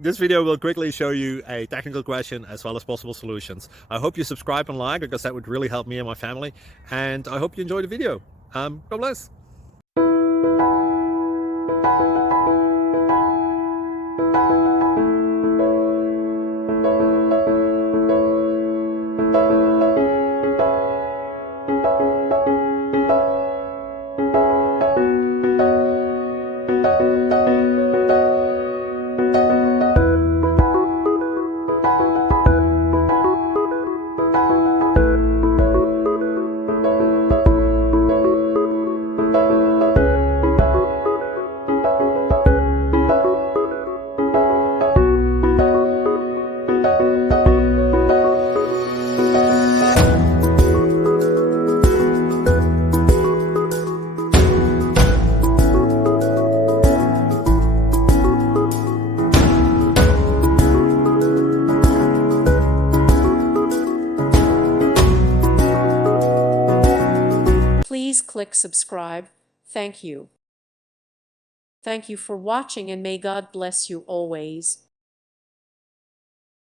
This video will quickly show you a technical question as well as possible solutions. I hope you subscribe and like, because that would really help me and my family. And I hope you enjoy the video. God bless. Please click subscribe. Thank you. Thank you for watching, and may God bless you always.